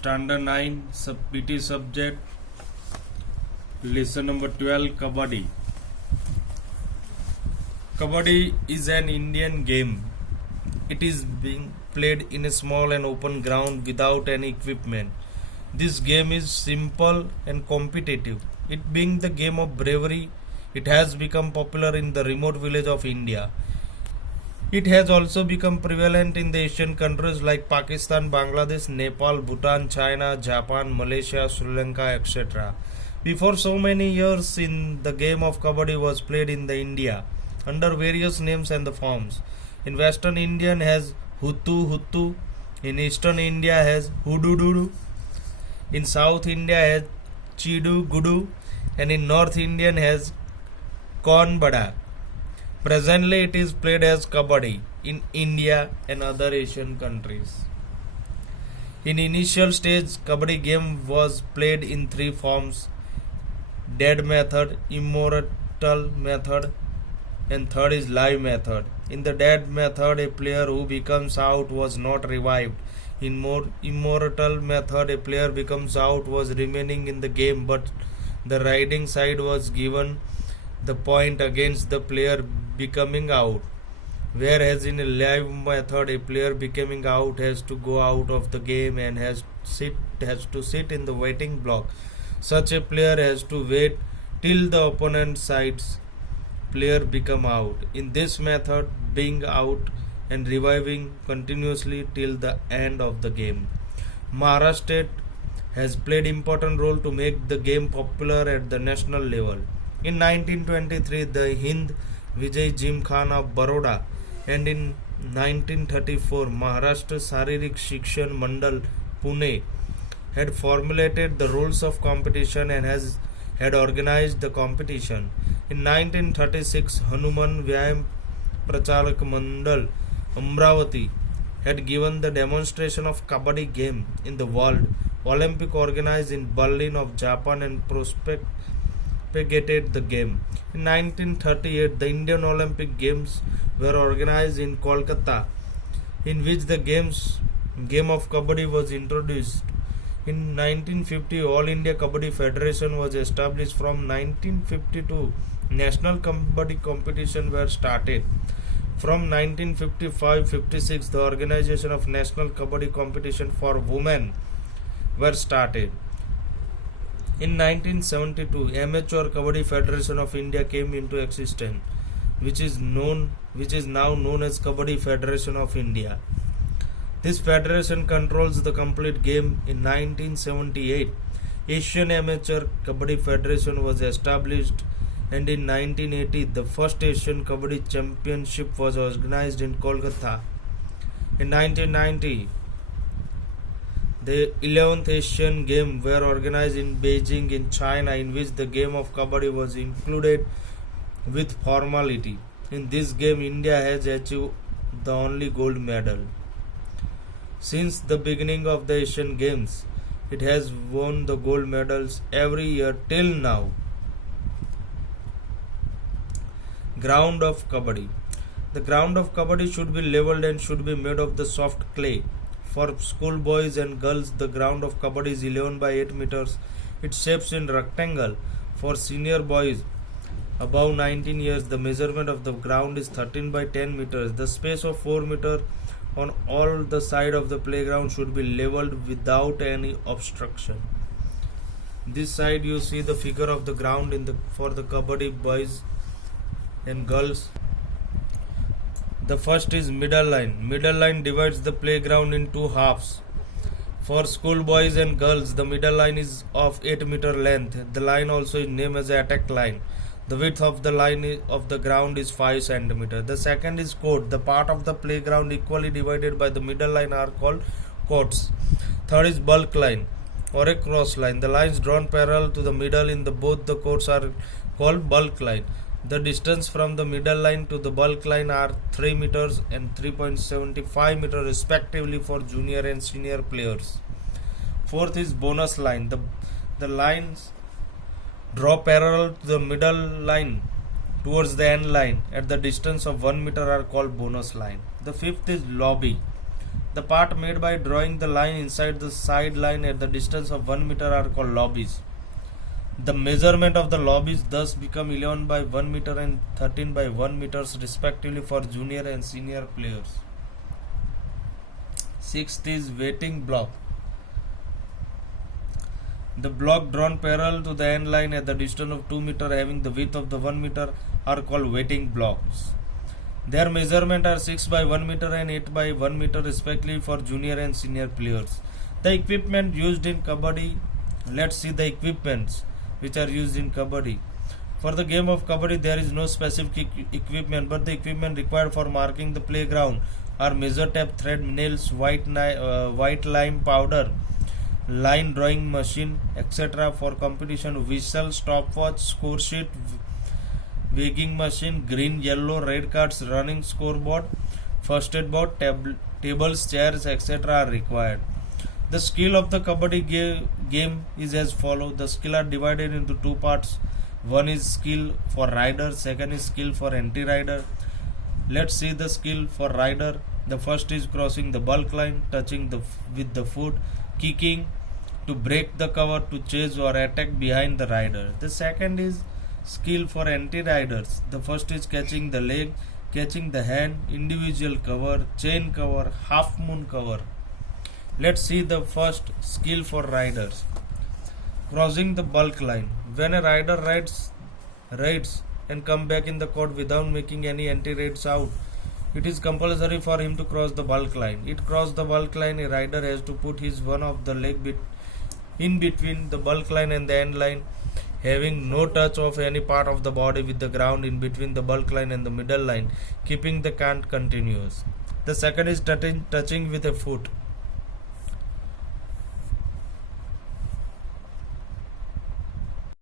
Standard 9 PT subject. Lesson number 12, Kabaddi. Kabaddi is an Indian game. It is being played in a small and open ground without any equipment. This game is simple and competitive. It being the game of bravery, it has become popular in the remote village of India. It has also become prevalent in the Asian countries like Pakistan, Bangladesh, Nepal, Bhutan, China, Japan, Malaysia, Sri Lanka, etc. Before so many years in the game of Kabaddi was played in the India under various names and the forms. In Western India has Huttu, in Eastern India has Hudududu, in South India has Chidu Gudu, and in North Indian has Konbada. Presently it is played as Kabaddi in India and other Asian countries. In initial stage, Kabaddi game was played in three forms: dead method, immortal method, and third is live method. In the dead method, a player who becomes out was not revived. In immortal method, a player becomes out was remaining in the game, but the riding side was given the point against the player becoming out. Whereas in a live method, a player becoming out has to go out of the game and has to sit in the waiting block. Such a player has to wait till the opponent side's player become out. In this method, being out and reviving continuously till the end of the game. Maharashtra state has played important role to make the game popular at the national level. In 1923, the Hind Vijay Jim of Baroda, and in 1934, Maharashtra Sharirik Shikshan Mandal Pune had formulated the rules of competition and had organized the competition. In 1936, Hanuman Vyayam Pracharak Mandal Amravati had given the demonstration of Kabaddi game in the world. Olympic organized in Berlin of Japan and propagated the game. In 1938, the Indian Olympic Games were organized in Kolkata, in which the game of Kabaddi was introduced. In 1950, All India Kabaddi Federation was established. From 1952, national Kabaddi competition were started. From 1955-56, the organization of national Kabaddi competition for women were started. In 1972, Amateur Kabaddi Federation of India came into existence, which is now known as Kabaddi Federation of India. This federation controls the complete game. In 1978, Asian Amateur Kabaddi Federation was established, and in 1980, the first Asian Kabaddi Championship was organized in Kolkata. In 1990, the 11th Asian Games were organized in Beijing in China, in which the game of Kabaddi was included with formality. In this game, India has achieved the only gold medal. Since the beginning of the Asian Games, it has won the gold medals every year till now. Ground of Kabaddi. The ground of Kabaddi should be leveled and should be made of the soft clay. For school boys and girls, the ground of Kabaddi is 11 by 8 meters. Its shapes in rectangle. For senior boys above 19 years, the measurement of the ground is 13 by 10 meters. The space of 4 meters on all the side of the playground should be leveled without any obstruction. This side you see the figure of the ground for the Kabaddi boys and girls. The first is middle line. Middle line divides the playground in two halves. For school boys and girls, the middle line is of 8 meter length. The line also is named as attack line. The width of the line of the ground is 5 cm. The second is court. The part of the playground equally divided by the middle line are called courts. Third is bulk line or a cross line. The lines drawn parallel to the middle in both the courts are called bulk line. The distance from the middle line to the bulk line are 3 meters and 3.75 meters respectively for junior and senior players. Fourth is bonus line. The lines draw parallel to the middle line towards the end line at the distance of 1 meter are called bonus line. The fifth is lobby. The part made by drawing the line inside the side line at the distance of 1 meter are called lobbies. The measurement of the lobbies thus become 11 by 1 meter and 13 by 1 meters respectively for junior and senior players. Sixth is waiting block. The block drawn parallel to the end line at the distance of 2 meter having the width of the 1 meter are called waiting blocks. Their measurement are 6 by 1 meter and 8 by 1 meter respectively for junior and senior players. The equipment used in Kabaddi. Let's see the equipments which are used in Kabaddi. For the game of Kabaddi, there is no specific equipment, but the equipment required for marking the playground are measure tape, thread, nails, white lime powder, line drawing machine, etc. For competition, whistle, stopwatch, score sheet, weighing machine, green, yellow, red cards, running scoreboard, first aid board, tables, chairs, etc. are required. The skill of the Kabaddi game is as follows. The skill are divided into two parts. One is skill for rider, second is skill for anti-rider. Let's see the skill for rider. The first is crossing the bulk line, touching with the foot, kicking to break the cover, to chase or attack behind the rider. The second is skill for anti-riders. The first is catching the leg, catching the hand, individual cover, chain cover, half moon cover. Let's see the first skill for riders. Crossing the bulk line. When a rider rides and come back in the court without making any anti-raids out, it is compulsory for him to cross the bulk line. It cross the bulk line, a rider has to put his one of the leg in between the bulk line and the end line, having no touch of any part of the body with the ground in between the bulk line and the middle line, keeping the count continuous. The second is touching with a foot.